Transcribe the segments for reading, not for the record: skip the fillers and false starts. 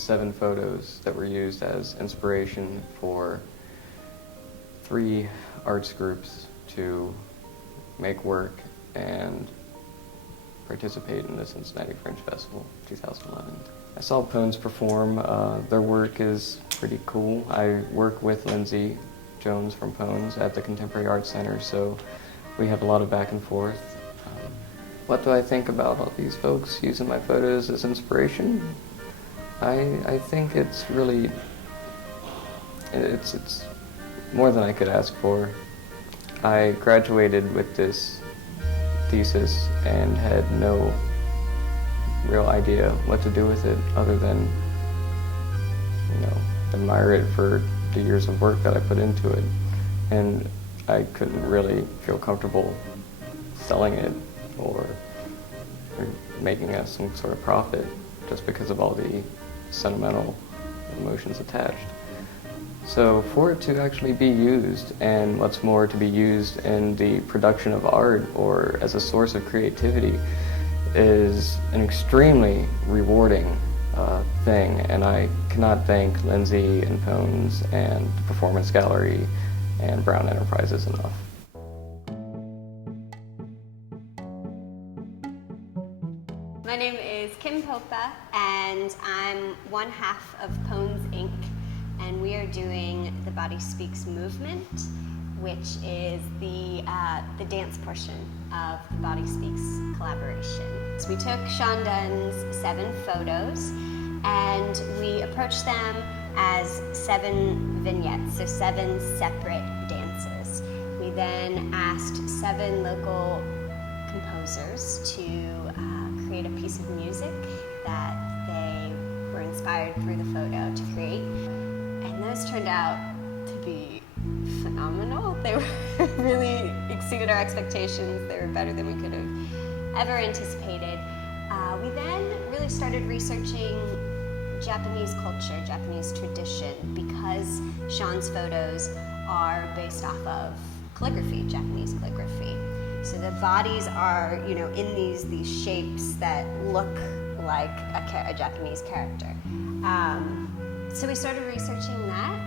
7 photos that were used as inspiration for 3 arts groups to make work and participate in the Cincinnati Fringe Festival 2011. I saw Pones perform. Their work is pretty cool. I work with Lindsay Jones from Pones at the Contemporary Arts Center, so we have a lot of back and forth. What do I think about all these folks using my photos as inspiration? I think it's really, it's more than I could ask for. I graduated with this thesis and had no real idea what to do with it other than, admire it for the years of work that I put into it. And I couldn't really feel comfortable selling it or making some sort of profit just because of all the sentimental emotions attached. So for it to actually be used, and what's more, to be used in the production of art or as a source of creativity, is an extremely rewarding thing, and I cannot thank Lindsay and Pones and the Performance Gallery and Brown Enterprises enough. My name is Kim Popa, and I'm one half of Pones Inc., and we are doing the Body Speaks movement, which is the dance portion of the Body Speaks collaboration. So we took Sean Dunn's 7 photos, and we approached them as 7 vignettes, so 7 separate dances. We then asked 7 local composers to create a piece of music that they were inspired through the photo to create. And those turned out to be phenomenal. They really exceeded our expectations. They were better than we could have ever anticipated. We then really started researching Japanese culture, Japanese tradition, because Sean's photos are based off of calligraphy, Japanese calligraphy. So the bodies are, in these shapes that look like a Japanese character. So we started researching that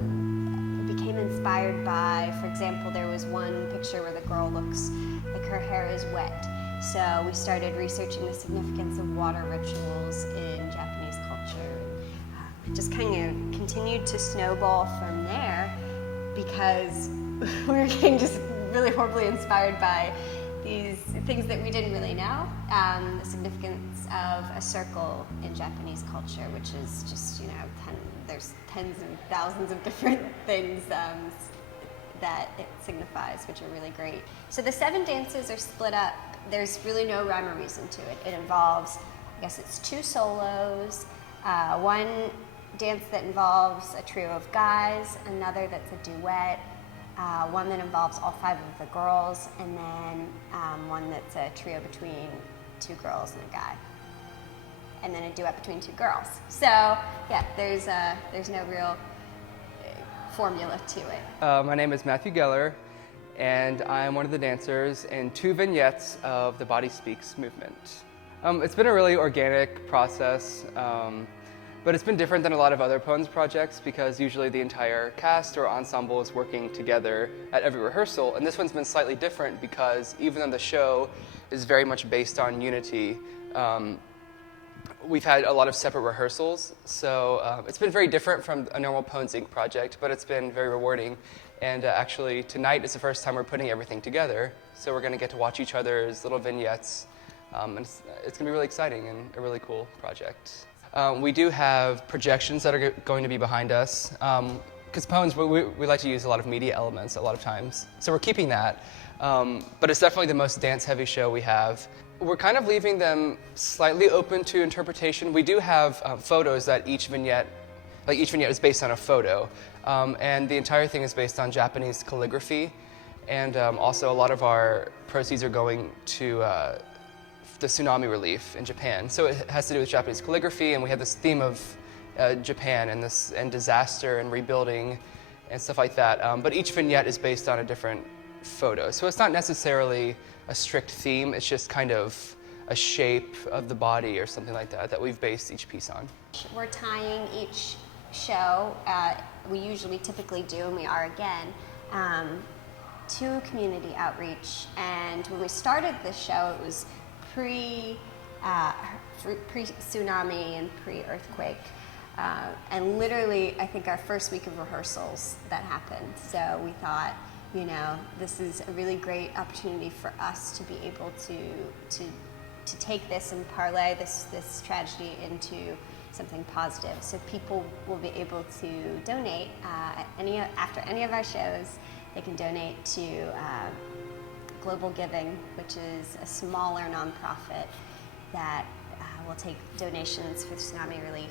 and became inspired by, for example, there was one picture where the girl looks like her hair is wet. So we started researching the significance of water rituals in Japanese culture. And just kind of continued to snowball from there because we were getting just really horribly inspired by these things that we didn't really know. The significance of a circle in Japanese culture, which is just, there's tens and thousands of different things that it signifies, which are really great. So the 7 dances are split up. There's really no rhyme or reason to it. It involves, it's 2 solos, one dance that involves a trio of guys, another that's a duet, one that involves all 5 of the girls, and then one that's a trio between 2 girls and a guy, and then a duet between 2 girls. So yeah, there's no real formula to it. My name is Matthew Geller, and I'm one of the dancers in 2 vignettes of the Body Speaks movement. It's been a really organic process, but it's been different than a lot of other Pones projects because usually the entire cast or ensemble is working together at every rehearsal, and this one's been slightly different because even though the show is very much based on unity, we've had a lot of separate rehearsals, so it's been very different from a normal Pones Inc. project, but it's been very rewarding. And actually, tonight is the first time we're putting everything together, so we're going to get to watch each other's little vignettes, and it's going to be really exciting and a really cool project. We do have projections that are going to be behind us, because Pones, we like to use a lot of media elements a lot of times, so we're keeping that, but it's definitely the most dance-heavy show we have. We're kind of leaving them slightly open to interpretation. We do have photos that each vignette is based on a photo, and the entire thing is based on Japanese calligraphy, and also a lot of our proceeds are going to the tsunami relief in Japan. So it has to do with Japanese calligraphy, and we have this theme of Japan and disaster and rebuilding and stuff like that. But each vignette is based on a different photo, so it's not necessarily a strict theme. It's just kind of a shape of the body or something like that that we've based each piece on. We're tying each show, we typically do, and we are again, to community outreach. And when we started this show, it was pre-tsunami and pre-earthquake. And literally, I think our first week of rehearsals that happened. So we thought, you know, this is a really great opportunity for us to be able to take this and parlay this tragedy into something positive. So people will be able to donate after any of our shows. They can donate to Global Giving, which is a smaller nonprofit that will take donations for tsunami relief.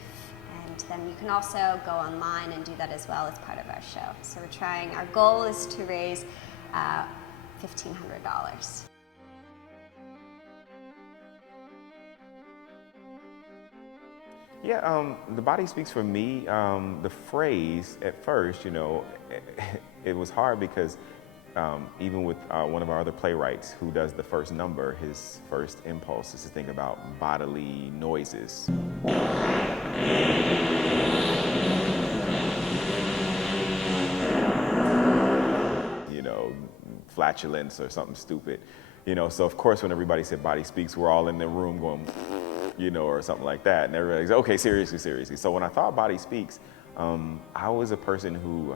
And then you can also go online and do that as well as part of our show. So our goal is to raise $1,500. Yeah, The Body Speaks for me, the phrase at first, you know, it was hard because even with one of our other playwrights who does the first number, his first impulse is to think about bodily noises. You know, flatulence or something stupid. You know, so of course when everybody said Body Speaks, we're all in the room going, you know, or something like that. And everybody's okay, seriously. So when I thought Body Speaks, I was a person who,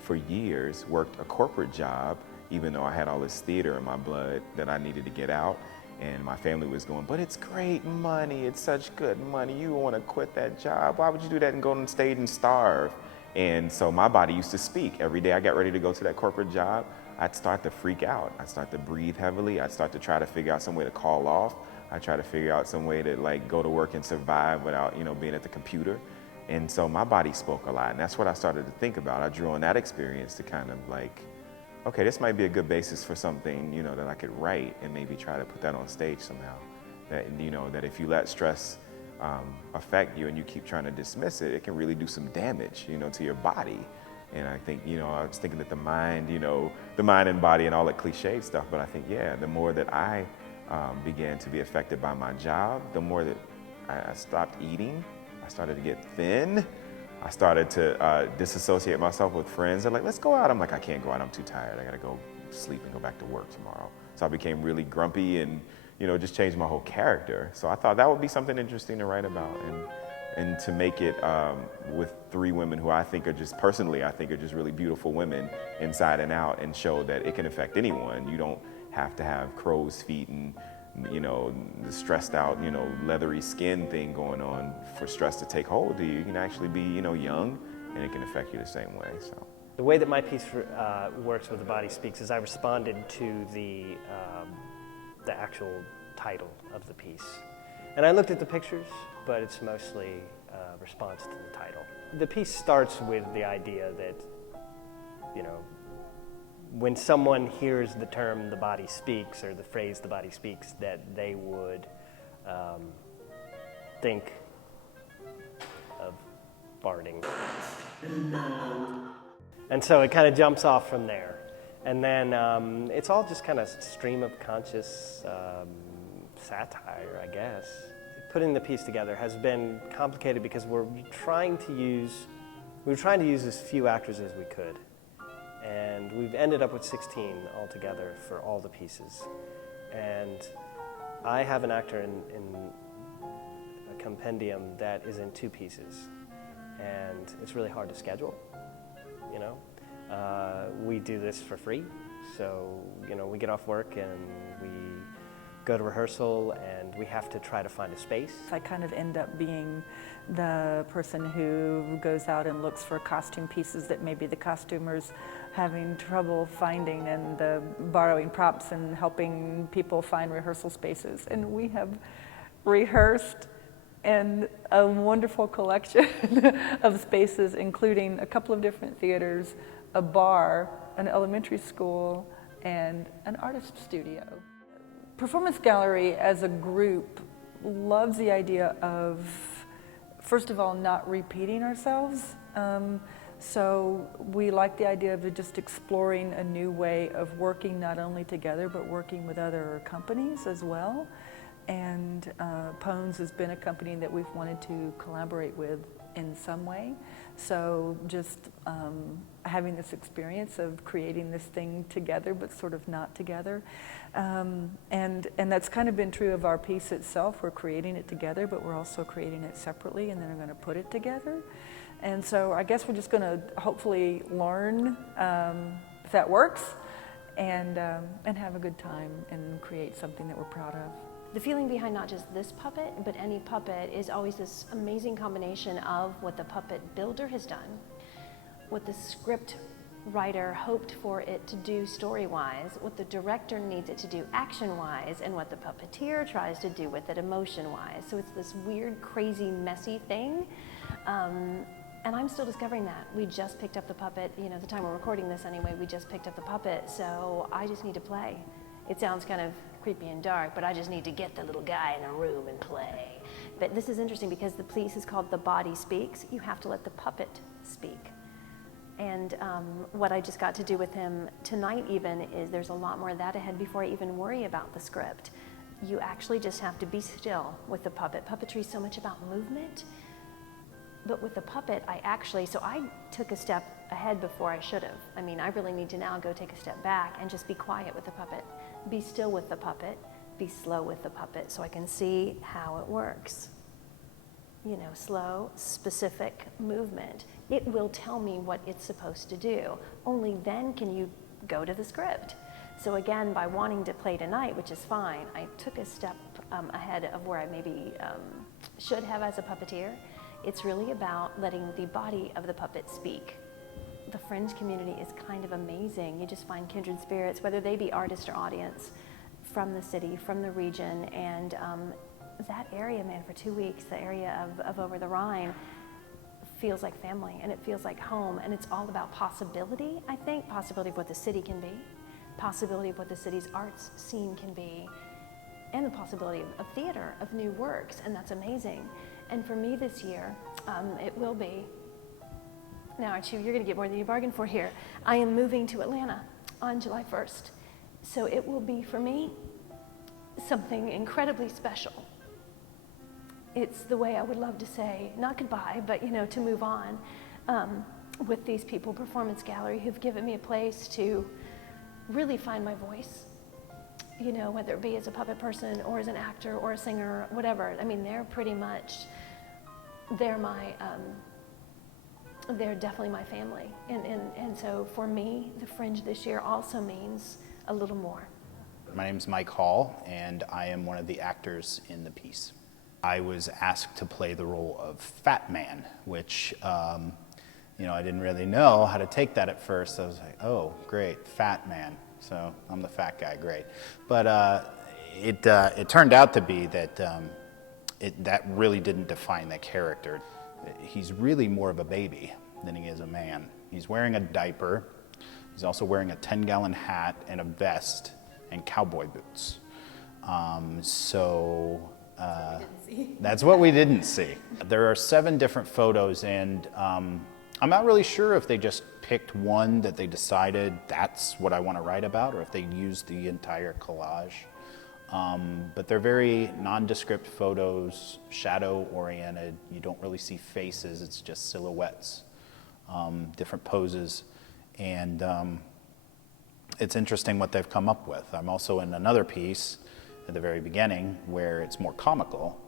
for years, worked a corporate job, even though I had all this theater in my blood that I needed to get out. And my family was going, but it's great money, it's such good money, you want to quit that job? Why would you do that and go on stage and starve? And so my body used to speak. Every day I got ready to go to that corporate job, I'd start to freak out. I'd start to breathe heavily. I'd start to try to figure out some way to call off. I try to figure out some way to like go to work and survive without, you know, being at the computer. And so my body spoke a lot, and that's what I started to think about. I drew on that experience to kind of like, okay, this might be a good basis for something, you know, that I could write and maybe try to put that on stage somehow. That, you know, that if you let stress affect you and you keep trying to dismiss it, it can really do some damage, you know, to your body. And I think, you know, I was thinking that the mind, you know, the mind and body and all that cliche stuff, but I think, yeah, the more that I began to be affected by my job, the more that I stopped eating, I started to get thin. I started to disassociate myself with friends. They're like, let's go out. I'm like, I can't go out, I'm too tired. I gotta go sleep and go back to work tomorrow. So I became really grumpy and, you know, just changed my whole character. So I thought that would be something interesting to write about and to make it with three women who I think are just, personally, I think are just really beautiful women inside and out, and show that it can affect anyone. You don't have to have crow's feet and, you know, the stressed out, you know, leathery skin thing going on for stress to take hold of you. You can actually be, you know, young, and it can affect you the same way, so. The way that my piece works with The Body Speaks is I responded to the actual title of the piece. And I looked at the pictures, but it's mostly a response to the title. The piece starts with the idea that, you know, when someone hears the term "the body speaks" or the phrase "the body speaks," that they would think of farting. And so it kind of jumps off from there. And then it's all just kind of stream of conscious satire, I guess. Putting the piece together has been complicated because we were trying to use as few actors as we could. And we've ended up with 16 altogether for all the pieces. And I have an actor in a compendium that is in 2 pieces. And it's really hard to schedule, you know. We do this for free. So, you know, we get off work and we go to rehearsal and we have to try to find a space. I kind of end up being the person who goes out and looks for costume pieces that maybe the costumer's having trouble finding, and the borrowing props and helping people find rehearsal spaces. And we have rehearsed in a wonderful collection of spaces, including a couple of different theaters, a bar, an elementary school, and an artist studio. Performance Gallery as a group loves the idea of, first of all, not repeating ourselves. So we like the idea of just exploring a new way of working, not only together, but working with other companies as well. And Pones has been a company that we've wanted to collaborate with in some way. So just having this experience of creating this thing together, but sort of not together. And that's kind of been true of our piece itself. We're creating it together, but we're also creating it separately, and then we're going to put it together. And so I guess we're just going to hopefully learn if that works, and have a good time and create something that we're proud of. The feeling behind not just this puppet, but any puppet, is always this amazing combination of what the puppet builder has done, what the script writer hoped for it to do story-wise, what the director needs it to do action-wise, and what the puppeteer tries to do with it emotion-wise. So it's this weird, crazy, messy thing. And I'm still discovering that. We just picked up the puppet, you know, the time we're recording this anyway, we just picked up the puppet, so I just need to play. It sounds kind of creepy and dark, but I just need to get the little guy in a room and play. But this is interesting because the piece is called The Body Speaks. You have to let the puppet speak. And what I just got to do with him tonight even is there's a lot more of that ahead before I even worry about the script. You actually just have to be still with the puppet. Puppetry is so much about movement. But with the puppet, so I took a step ahead before I should have. I mean, I really need to now go take a step back and just be quiet with the puppet. Be still with the puppet, be slow with the puppet so I can see how it works. You know, slow, specific movement. It will tell me what it's supposed to do. Only then can you go to the script. So again, by wanting to play tonight, which is fine, I took a step ahead of where I maybe should have as a puppeteer. It's really about letting the body of the puppet speak. The Fringe community is kind of amazing. You just find kindred spirits, whether they be artist or audience, from the city, from the region, and that area, man, for 2 weeks, the area of Over the Rhine feels like family, and it feels like home, and it's all about possibility, I think, possibility of what the city can be, possibility of what the city's arts scene can be, and the possibility of theater, of new works, and that's amazing. And for me this year, it will be, now Archie, you're gonna get more than you bargained for here. I am moving to Atlanta on July 1st. So it will be, for me, something incredibly special. It's the way I would love to say, not goodbye, but you know, to move on with these people, Performance Gallery, who've given me a place to really find my voice. You know, whether it be as a puppet person or as an actor or a singer, whatever. I mean, they're pretty much, they're definitely my family. And so for me, the Fringe this year also means a little more. My name's Mike Hall, and I am one of the actors in the piece. I was asked to play the role of Fat Man, which, you know, I didn't really know how to take that at first. I was like, oh, great, Fat Man. So I'm the fat guy, great. But it turned out to be that that really didn't define the character. He's really more of a baby than he is a man. He's wearing a diaper. He's also wearing a 10-gallon hat and a vest and cowboy boots. That's what we didn't see. There are 7 different photos, and I'm not really sure if they just picked one that they decided that's what I want to write about, or if they used the entire collage. But they're very nondescript photos, shadow-oriented. You don't really see faces, it's just silhouettes, different poses. And it's interesting what they've come up with. I'm also in another piece at the very beginning where it's more comical,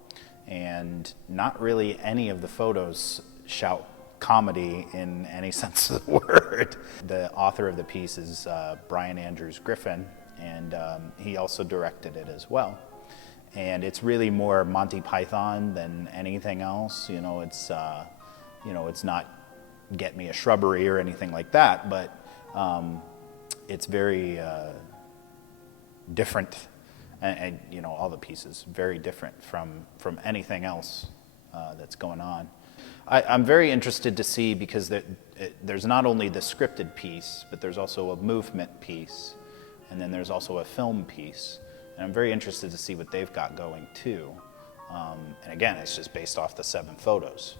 and not really any of the photos shout comedy in any sense of the word. The author of the piece is Brian Andrews Griffin, and he also directed it as well. And it's really more Monty Python than anything else. You know, it's not Get Me a Shrubbery or anything like that, but it's very different, and you know, all the pieces very different from anything else that's going on. I'm very interested to see, because there's not only the scripted piece, but there's also a movement piece, and then there's also a film piece. And I'm very interested to see what they've got going too. And again, it's just based off the 7 photos.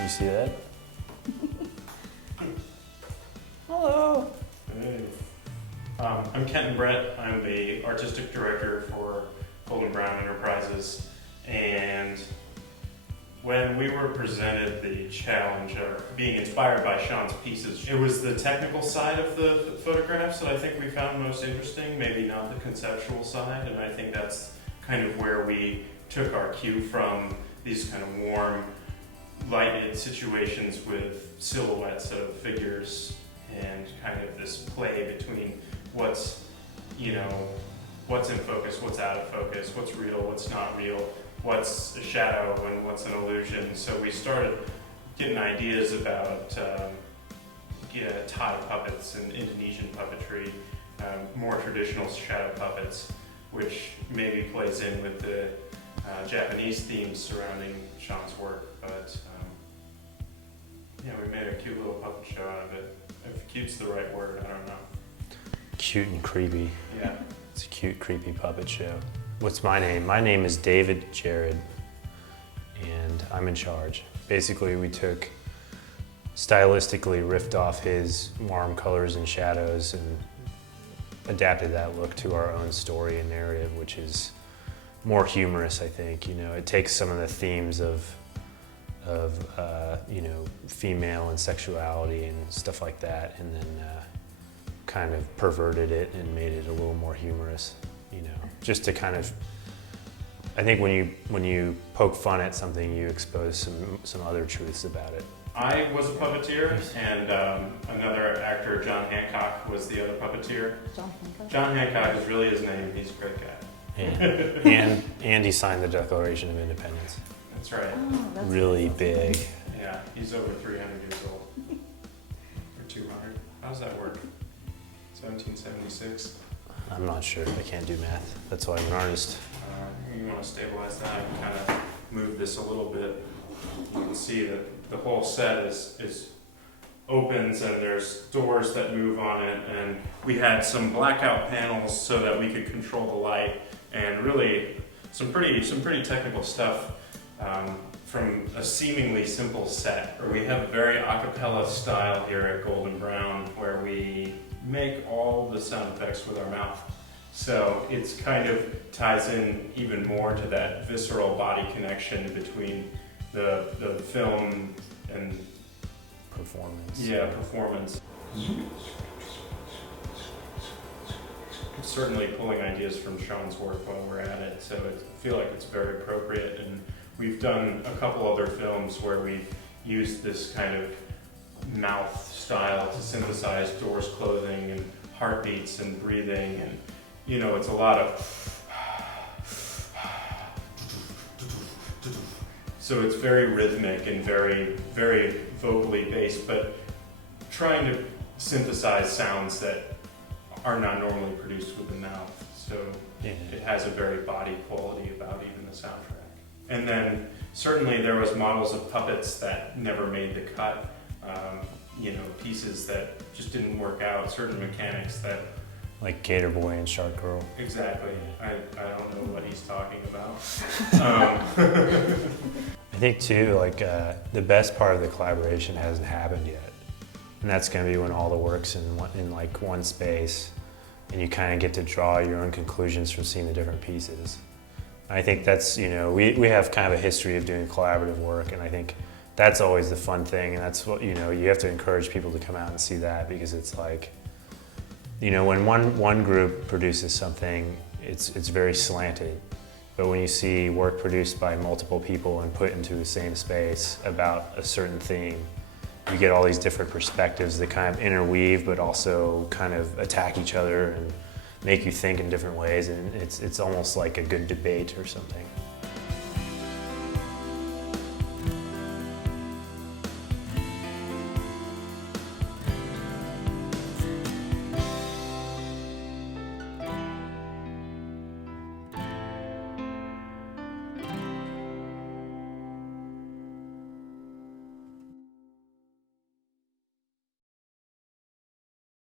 You see that? Hello. Hey. I'm Kenton Brett. I'm the artistic director for Golden Brown Enterprises. And when we were presented the challenge, or being inspired by Sean's pieces, it was the technical side of the photographs that I think we found most interesting, maybe not the conceptual side. And I think that's kind of where we took our cue from, these kind of warm, lighted situations with silhouettes of figures and kind of this play between what's, what's in focus, what's out of focus, what's real, what's not real, what's a shadow and what's an illusion. So we started getting ideas about Thai puppets and Indonesian puppetry, more traditional shadow puppets, which maybe plays in with the Japanese themes surrounding Sean's work. But we made a cute little puppet show out of it. If cute's the right word, I don't know. Cute and creepy. Yeah. It's a cute, creepy puppet show. What's my name? My name is David Jared, and I'm in charge. Basically, we took, stylistically riffed off his warm colors and shadows and adapted that look to our own story and narrative, which is more humorous, I think. It takes some of the themes of female and sexuality and stuff like that, and then kind of perverted it and made it a little more humorous. Just to kind of, I think when you poke fun at something, you expose some other truths about it. I was a puppeteer, and another actor, John Hancock, was the other puppeteer. John Hancock? John Hancock is really his name. He's a great guy. And he signed the Declaration of Independence. That's right. Oh, that's Really big. Yeah, he's over 300 years old. Or 200. How does that work? 1776. I'm not sure. I can't do math. That's why I'm an artist. You want to stabilize that and kind of move this a little bit. You can see that the whole set is opens and there's doors that move on it, and we had some blackout panels so that we could control the light, and really some pretty technical stuff from a seemingly simple set. We have a very a cappella style here at Golden Brown where we make all the sound effects with our mouth. So it's kind of ties in even more to that visceral body connection between the film and Performance. yeah, performance. Certainly pulling ideas from Sean's work while we're at it, so I feel like it's very appropriate. And we've done a couple other films where we've used this kind of mouth style to synthesize doors closing and heartbeats and breathing, and it's a lot of, so it's very rhythmic and very, very vocally based, but trying to synthesize sounds that are not normally produced with the mouth. So it has a very body quality about even the soundtrack. And then certainly there was models of puppets that never made the cut, pieces that just didn't work out, certain mechanics that... Like Gator Boy and Shark Girl. Exactly. I don't know what he's talking about. I think too, the best part of the collaboration hasn't happened yet. And that's going to be when all the work's in one space, and you kind of get to draw your own conclusions from seeing the different pieces. I think that's, we have kind of a history of doing collaborative work, and I think that's always the fun thing, and that's what, you have to encourage people to come out and see that, because it's like, when one group produces something, it's very slanted. But when you see work produced by multiple people and put into the same space about a certain theme, you get all these different perspectives that kind of interweave, but also kind of attack each other and make you think in different ways, and it's almost like a good debate or something.